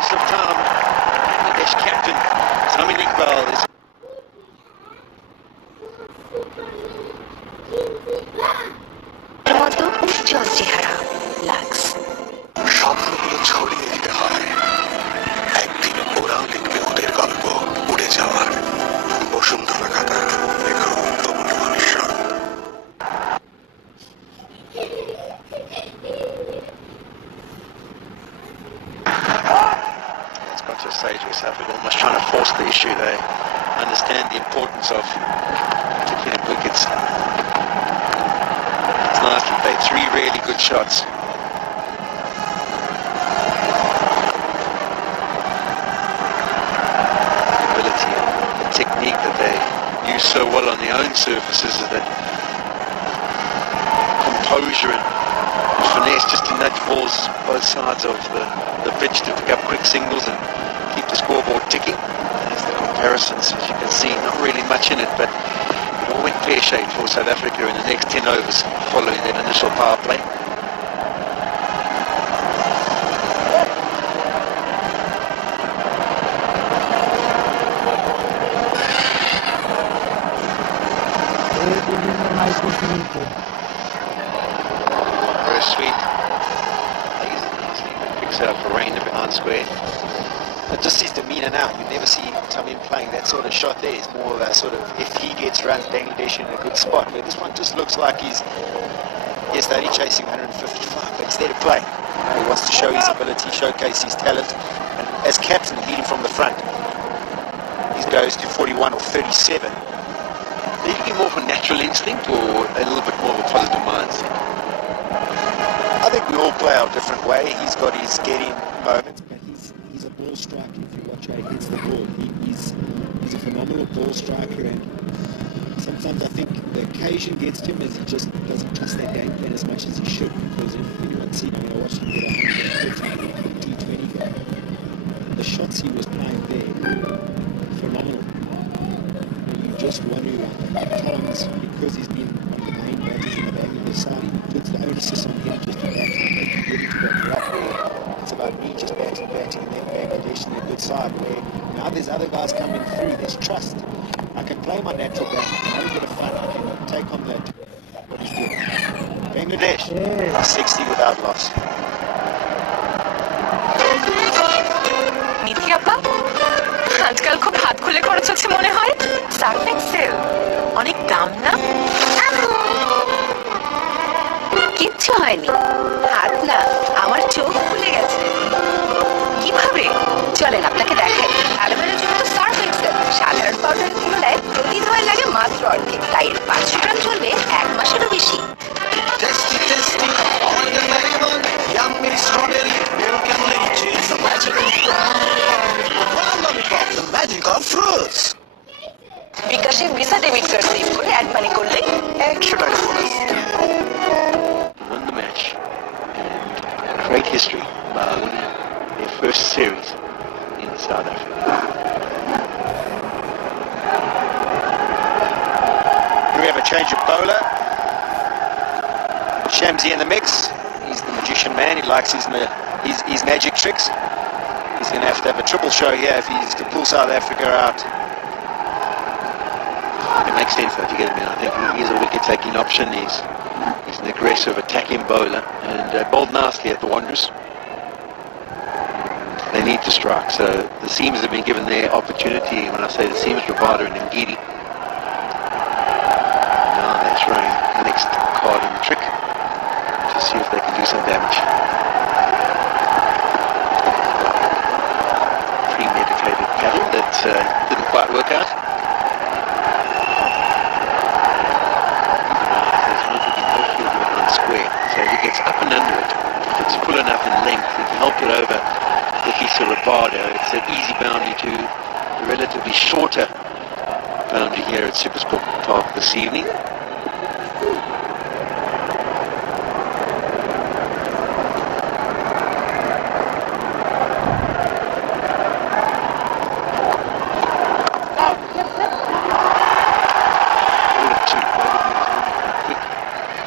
waste of time. Bangladesh captain Samin Iqbal is স্বপ্নগুলো ছড়িয়ে দিতে হয়, একদিন ওরাও লিখবে ওদের গল্প উড়ে যাওয়ার। বসুন্ধরা খাতা, দেখো তোমার ভবিষ্যৎ। It's got to a stage where South Africa almost trying to force the issue. They understand the importance of particularly wickets. It's nicely played, 3 really good shots. The ability and the technique that they use so well on their own surfaces is that composure and finesse just to nudge balls both sides of the pitch to pick up quick singles and keep the scoreboard ticking. There's the comparisons, as you can see, not really much in it, but it all went pear-shaped for South Africa in the next 10 overs following that initial power play. Very sweet. Plays it nicely. Picks it up for Rainer behind square. But just his demeanour now, you never see Tamim playing that sort of shot there. It's more of a sort of, if he gets runs, Bangladesh in a good spot. But this one just looks like he's, yes, they're only chasing 155, but he's there to play. He wants to show his ability, showcase his talent. And as captain, leading from the front, he goes to 41 or 37. Are you looking more for natural instinct or a little bit more of a positive mindset? I think we all play our different way. He's got his getting moments, but he's a ball striker. If you watch how he hits the ball, he's a phenomenal ball striker, and sometimes I think the occasion gets to him as he just doesn't trust that game plan as much as he should, because if anyone's seen him, I watched him get 150 T20 goal. The shots he was playing there, phenomenal. You just wonder at times, because he's been one of the main batters in the Bangladesh side, he puts the onus on him just to bat and get into that rut where it's about me just batting, and then Bangladesh in a good side, where now there's other guys coming through, there's trust. I can play my natural batting, I have a bit of fun, I can take on that, what he's doing. Bangladesh, 60 without loss. Mithi আপা, আজকাল খুব হাত খুলে খরচ হচ্ছে মনে হয়। Surf Excel অনেক দাম না? কিচ্ছু হয়নি, হাত না, আমার চোখ খুলে গেছে। কিভাবে? চলেন আপনাকে দেখাই। অ্যালোভেরার জন্য তো সার্ফ এক্সেল সাধারণ পাউডারের তুলনায় প্রতি ধোয়ায় লাগে মাত্র অর্ধেক, তাই এর 500 গ্রাম চলবে 1 মাসেরও বেশি। Tasty, tasty, on the lemon, yummy strawberry, milk and lychee, the magic of lollipop, the magic of fruits. বিকাশে ভিসা ডেবিট কার্ড সেভ করে অ্যাড মানি করলে 100 টাকা bonus. Won the match and great history by winning their first series in South Africa. We have a change of bowler. Shamsi in the mix. He's the magician man. He likes his magic tricks. He's going to have a triple show here if he's to pull South Africa out. It makes sense that you get him in. I think he's a wicket-taking option. He's an aggressive attacking bowler and bowled nicely at the Wanderers. They need to strike, so the seamers have been given their opportunity. When I say the seamers, Rabada and Ngidi. Now they're throwing the next card in the trick to see if they can do some damage. Premeditated paddle that didn't quite work out. Square, so if he gets up and under it, if it's full enough in length, he can help it over Lekisa Rabada. It's an easy boundary to the relatively shorter boundary here at Supersport Park this evening.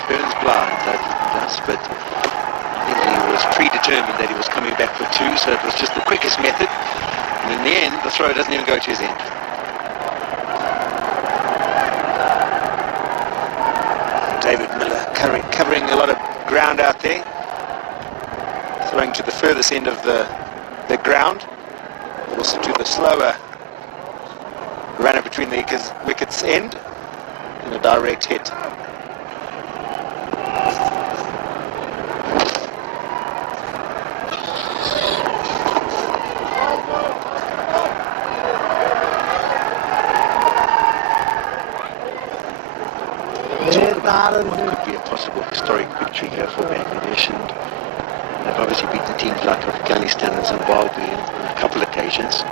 Turns blind, that does, but I think he was treated determined that he was coming back for two, so it was just the quickest method. And in the end, the throw doesn't even go to his end. David Miller covering a lot of ground out there, throwing to the furthest end of the ground, but also to the slower runner between the wicket's end in a direct hit. What could be a possible historic victory here for Bangladesh, and they've obviously beaten teams like Afghanistan and Zimbabwe on a couple of occasions.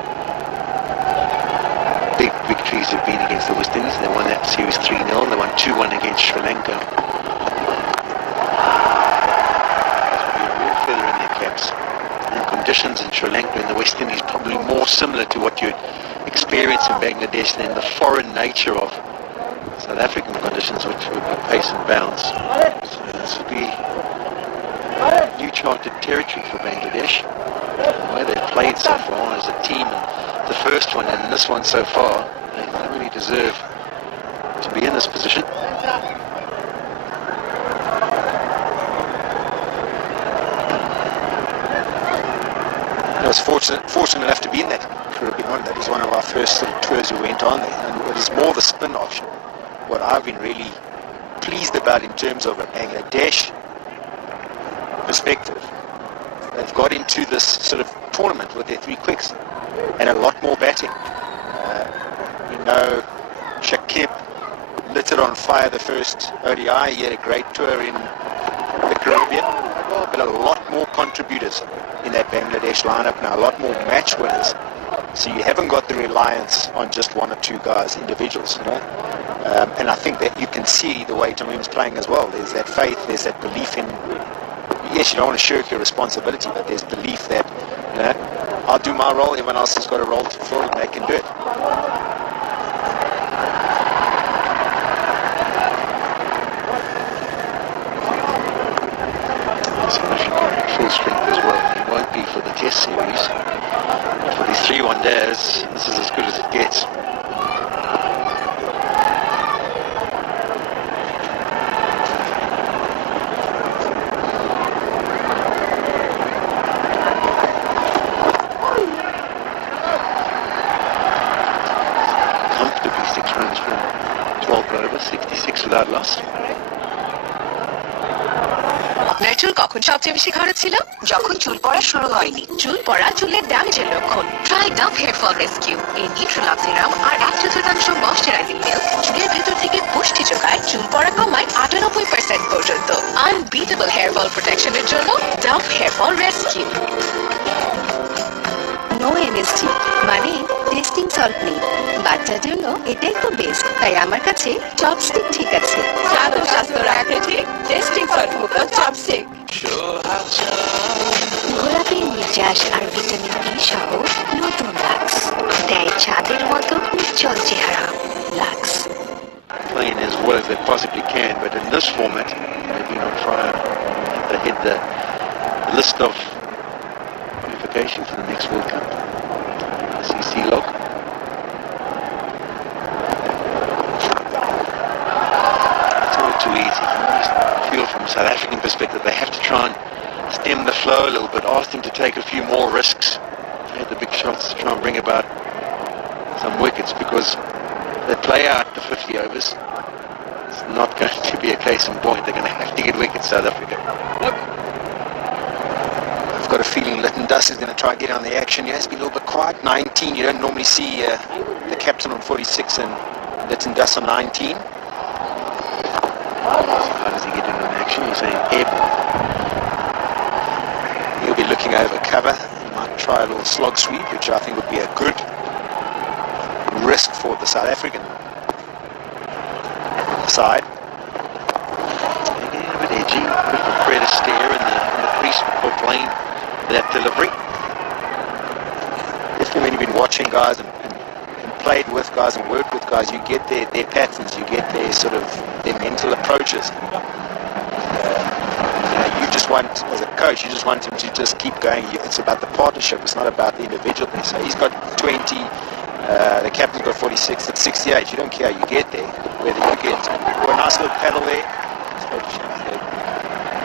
Big victories have been against the West Indies. They won that series 3-0. They won 2-1 against Sri Lanka. This will be a real feather in their caps. And conditions in Sri Lanka and the West Indies probably more similar to what you'd experience in Bangladesh than the foreign nature of South African conditions, which would be pace and bounce. So this would be new charted territory for Bangladesh. The way they've played so far as a team, and the first one and this one so far, they really deserve to be in this position. I was fortunate enough to be in that Caribbean one. That was one of our first sort of tours we went on there, and it is more the spin option. What I've been really pleased about in terms of a Bangladesh perspective, they've got into this sort of tournament with their three quicks and a lot more batting. Shakib lit it on fire the first ODI. He had a great tour in the Caribbean, but a lot more contributors in that Bangladesh lineup now, a lot more match winners. So you haven't got the reliance on just one or two guys, individuals, and I think that you can see the way Tamim's playing as well. There's that faith, there's that belief in, yes, you don't want to shirk your responsibility, but there's belief that, I'll do my role, everyone else has got a role to fulfill, and they can do it. South Africa at full strength as well. It won't be for the Test series. For these 3 one-days, this is as good as it gets. Comfortably 6 runs from 12 over, 66 without loss. আপনার চুল কখন সবচেয়ে বেশি খরচ ছিল? যখন চুল পড়া শুরু হয়নি। চুল পড়া চুলের ড্যামেজের লক্ষণ। Try Dove hair fall rescue. এই নিউট্রালক্স সিরাম আর 100% ময়েশ্চারাইজিং মিল্ক চুলের ভেতর থেকে পুষ্টি যোগায়, চুল পড়া কমায় 98% পর্যন্ত। আনবিটেবল হেয়ার ফল প্রোটেকশনের জন্য Dove hair fall rescue. No MSG মানে টেস্টিং সল্ট নেই। বাচ্চার জন্য এটাই তো বেস্ট, তাই আমার কাছে চপস্টিক ঠিক আছে। স্বাস্থ্য রাখতে ঠিক টেস্টিং সল্ট মুক্ত চপস্টিক। গোলাপি নির্যাস আর ভিটামিন ই সহ নতুন লাক্স দেয় চাঁদের মতো উজ্জ্বল চেহারা। Lux Playing as well as they possibly can, but in this format, they've been on fire. They hit the list of qualification for the next World Cup. ICC log. It's all too easy. I just feel from a South African perspective, they have to try and stem the flow a little bit, ask them to take a few more risks. They had the big shots to try and bring about some wickets, because they play out the 50 overs. It's not going to be a case in point. They're going to have to get wickets, South Africa. I've got a feeling Lytton Duss is going to try and get on the action. He has been a little bit quiet. 19, you don't normally see the captain on 46 and Lytton Duss on 19. How does he get into an action? He's saying ebb. He'll be looking over cover. He might try a little slog sweep, which I think would be a good risk for the South African side. Yeah, a bit edgy. A bit of a Fred stare in the crease before playing that delivery. Definitely when you've been watching guys and played with guys and worked with guys, you get their patterns, you get their sort of their mental approaches. You just want, as a coach, you just want him to just keep going. It's about the partnership. It's not about the individual there. So he's got 20. The captain's got 46. It's 68. You don't care how you get there. Whether you get a nice little pedal there,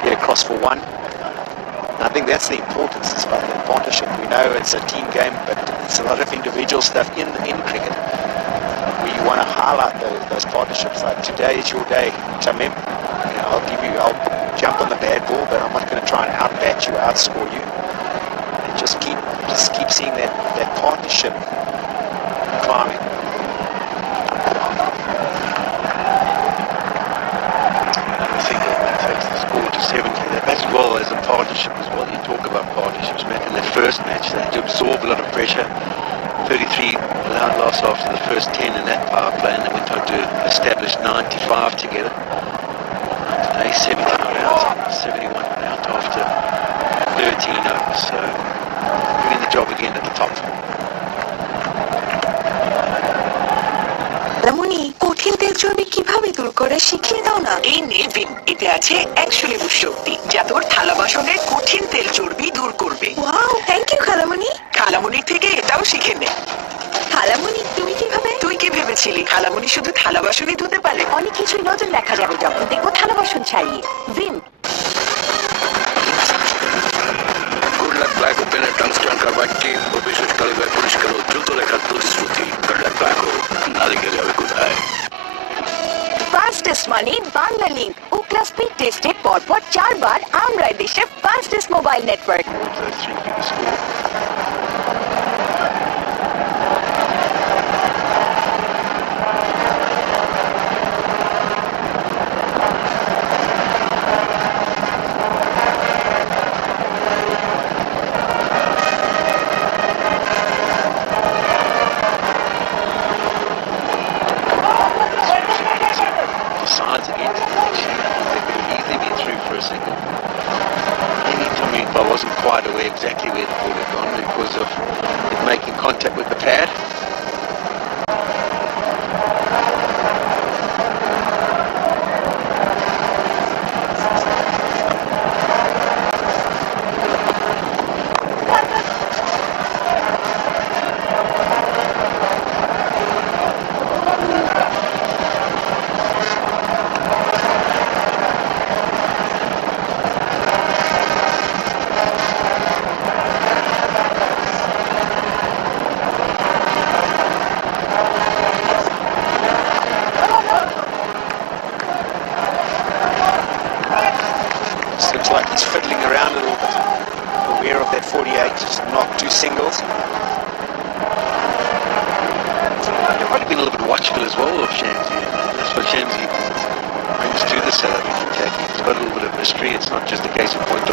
get across for one. And I think that's the importance. It's about the partnership. We know it's a team game, but it's a lot of individual stuff in cricket. You want to highlight those partnerships. Like, today is your day, Tamim. I'll jump on the bad ball, but I'm not going to try and outbat you, outscore you. And just keep seeing that partnership climbing. I think that takes the score to 70. That as well as a partnership as well. You talk about partnerships, man. In their first match, they had to absorb a lot of pressure. 33 allowed loss after the first 10 in that power play, and they went on to establish 95 together. Today 70 out, 71 out after 13 overs, so doing the job again at the top. রামুনি, কঠিন তেল চর্বি কিভাবে দূর করে শিখিয়ে দাও না। এই নেভিন, এতে আছে 100 লেবুর শক্তি, যা তোর থালা বাসনের কঠিন তেল চর্বি দূর করবে। ওয়াও, থ্যাংক ইউ খালামুনি। খালামুনির থেকে এটাও শিখে নে। খালামুনি, তুমি কিভাবে? তুই কি ভেবেছিলি খালামুনি শুধু থালা বাসনই ধুতে পারে? অনেক কিছুই নজর দেখা যাবে যখন দেখবো থালা বাসন ছাড়িয়ে। ভিম, গুড লাক ব্ল্যাক ওপেনের টাংস্টান কারবাইটটি ও বিশেষ কালিবায় পরিষ্কার ও দ্রুত লেখার প্রতিশ্রুতি। গুড লাক ব্ল্যাক না লিখে যাবে কোথায়? ফাস্টেস্ট মানে বাংলা লিংক ও ক্লাস স্পিড টেস্টে পরপর 4 বার আমরা দেশের fastest mobile network. Those three give a score. Decides against the action. They could have easily been through for a single. Maybe Tommy I wasn't quite aware exactly where the ball had gone because of it making contact with the pad. Looks like he's fiddling around a little bit. Aware of that 48, just knocked 2 singles. They've probably been a little bit watchful as well of Shamsi. That's what Shamsi brings to the South African attack. He's got a little bit of mystery. It's not just a case of point